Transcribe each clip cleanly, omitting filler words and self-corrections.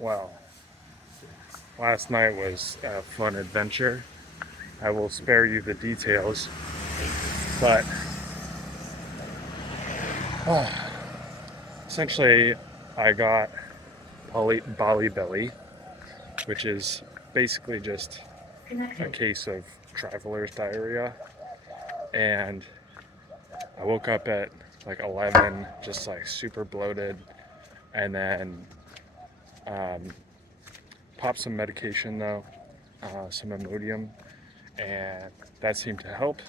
Well, last night was a fun adventure. I will spare you the details, but essentially, I got Bali belly, which is basically just a case of traveler's diarrhea. And I woke up at like 11, just like super bloated, and then um, popped some medication though, some Imodium, and that seemed to help.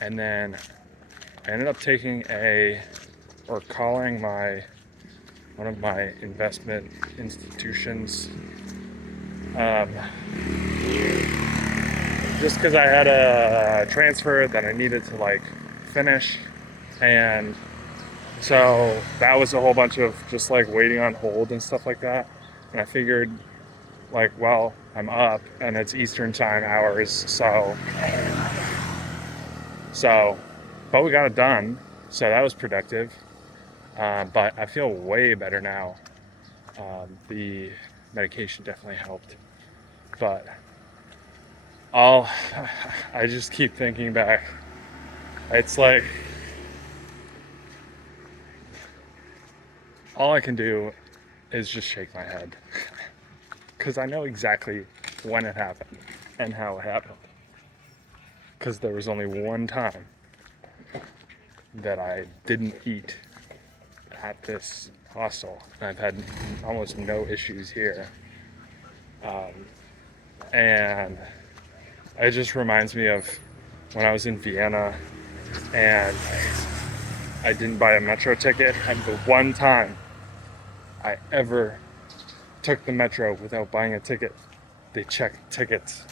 And then I ended up taking or calling one of my investment institutions, um, just because I had a transfer that I needed to like finish, and so that was a whole bunch of just like waiting on hold and stuff like that. And I figured, like, well, I'm up and it's Eastern time hours, so, but we got it done, so that was productive. But I feel way better now. The medication definitely helped, but I'll, I just keep thinking back. It's like all I can do is just shake my head because I know exactly when it happened and how it happened. Because there was only one time that I didn't eat at this hostel, and I've had almost no issues here. Um, and it just reminds me of when I was in Vienna and I didn't buy a metro ticket, and the one time I ever took the metro without buying a ticket, they checked tickets.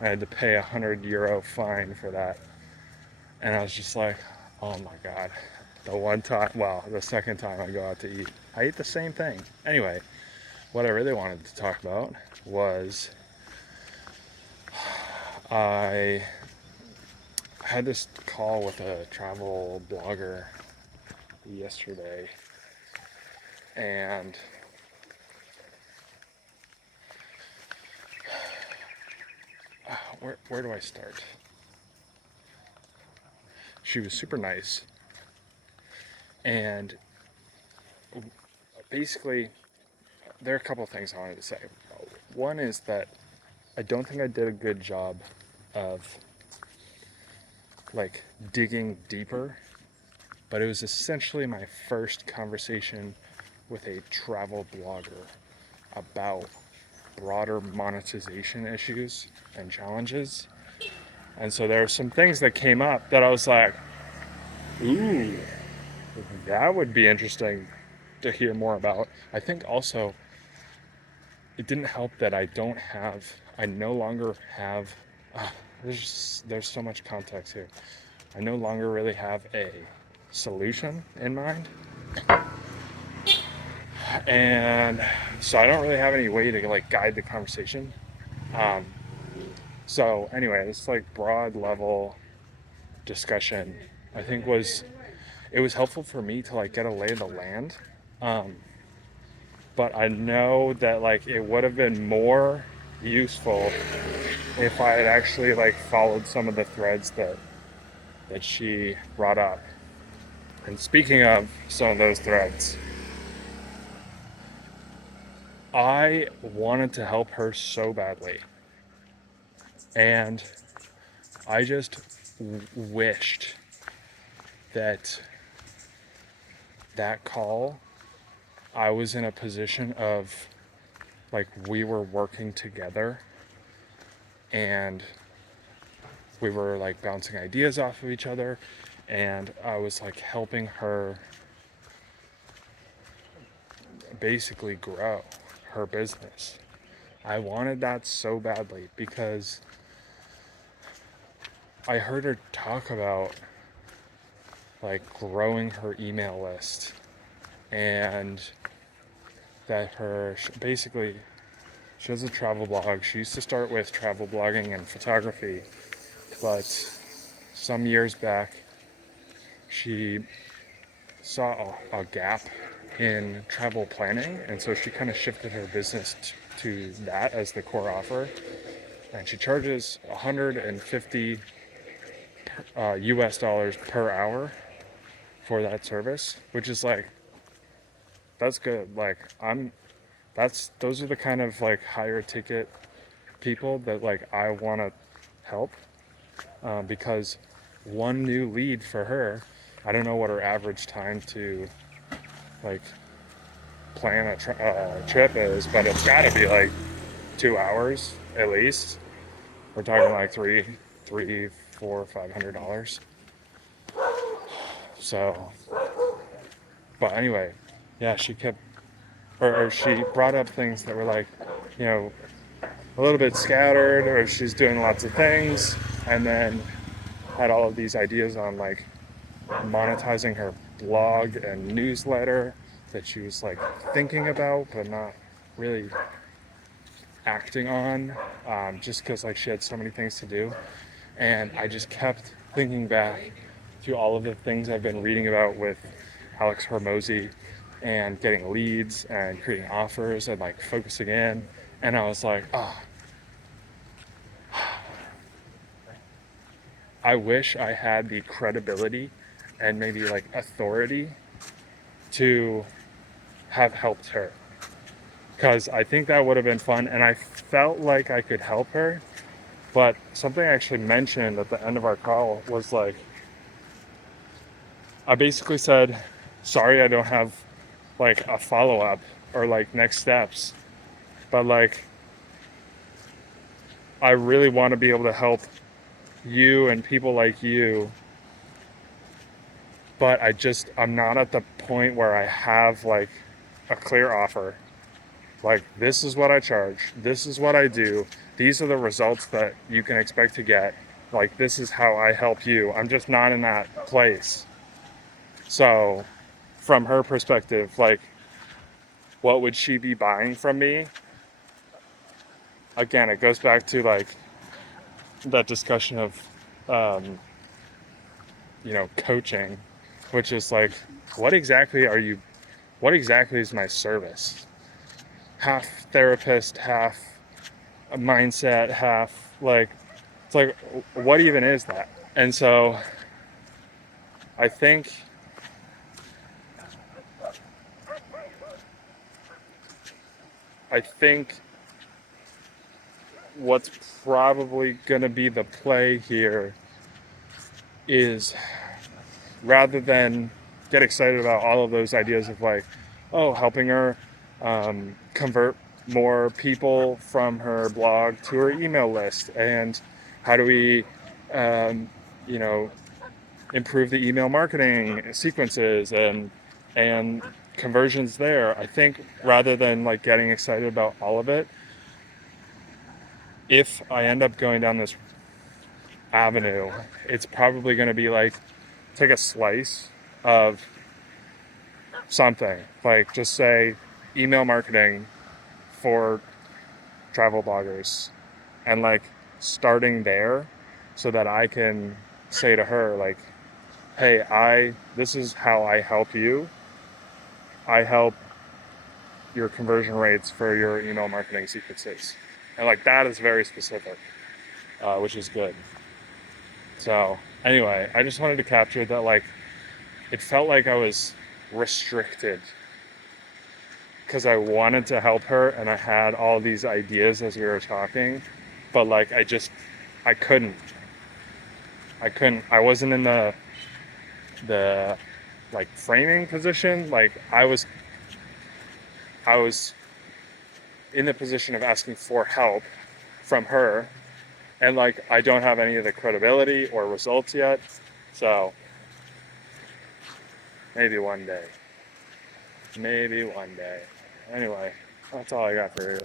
I had to pay €100 fine for that. And I was just like, oh my God. The second time I go out to eat, I eat the same thing. Anyway, what I really wanted to talk about was I had this call with a travel blogger yesterday, and where do I start? She was super nice, and basically, there are a couple of things I wanted to say. One is that I don't think I did a good job of like digging deeper, but it was essentially my first conversation with a travel blogger about broader monetization issues and challenges. And so there are some things that came up that I was like, ooh, that would be interesting to hear more about. I think also it didn't help that I no longer have, there's so much context here. I no longer really have a solution in mind. And so I don't really have any way to like guide the conversation. Um, so anyway, this like broad level discussion, I think it was helpful for me to like get a lay of the land. Um, but I know that like it would have been more useful if I had actually like followed some of the threads that she brought up. And speaking of some of those threads, I wanted to help her so badly. And I just wished that that call, I was in a position of like we were working together and we were like bouncing ideas off of each other, and I was like helping her basically grow her business. I wanted that so badly because I heard her talk about like growing her email list, and that basically she has a travel blog. She used to start with travel blogging and photography, but some years back she saw a gap in travel planning, and so she kind of shifted her business to that as the core offer. And she charges 150 US dollars per hour for that service, which is like, that's good. Like, those are the kind of like higher ticket people that like I want to help, because one new lead for her, I don't know what her average time to like plan a trip is, but it's got to be like 2 hours at least. We're talking like three, four, $500. So, but anyway, yeah, she kept, or she brought up things that were like, you know, a little bit scattered, or she's doing lots of things, and then had all of these ideas on like monetizing her blog and newsletter that she was like thinking about but not really acting on, just because like she had so many things to do. And I just kept thinking back to all of the things I've been reading about with Alex Hormozy and getting leads and creating offers and like focusing in. And I was like, oh, I wish I had the credibility and maybe like authority to have helped her, because I think that would have been fun and I felt like I could help her. But something I actually mentioned at the end of our call was like, I basically said, sorry, I don't have like a follow up or like next steps, but like, I really want to be able to help you and people like you, but I'm not at the point where I have like a clear offer. Like, this is what I charge, this is what I do, these are the results that you can expect to get. Like, this is how I help you. I'm just not in that place. So, from her perspective, like, what would she be buying from me? Again, it goes back to like that discussion of, um, coaching, which is like, what exactly are you, what exactly is my service? Half therapist, half a mindset, half like, it's like, what even is that? And so I think I think what's probably going to be the play here is, rather than get excited about all of those ideas of like, oh, helping her convert more people from her blog to her email list, and how do we, um, you know, improve the email marketing sequences and conversions there. I think rather than like getting excited about all of it, if I end up going down this avenue, it's probably going to be like, take a slice of something, like just say email marketing for travel bloggers, and like starting there, so that I can say to her like, hey, this is how I help you. I help your conversion rates for your email marketing sequences. And like, that is very specific, which is good. So anyway, I just wanted to capture that, like, it felt like I was restricted because I wanted to help her and I had all these ideas as we were talking, but like, I couldn't. I wasn't in the like framing position. Like, I was in the position of asking for help from her, and like, I don't have any of the credibility or results yet. So maybe one day. Maybe one day. Anyway, that's all I got for you.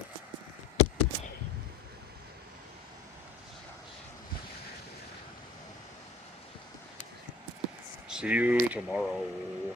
See you tomorrow.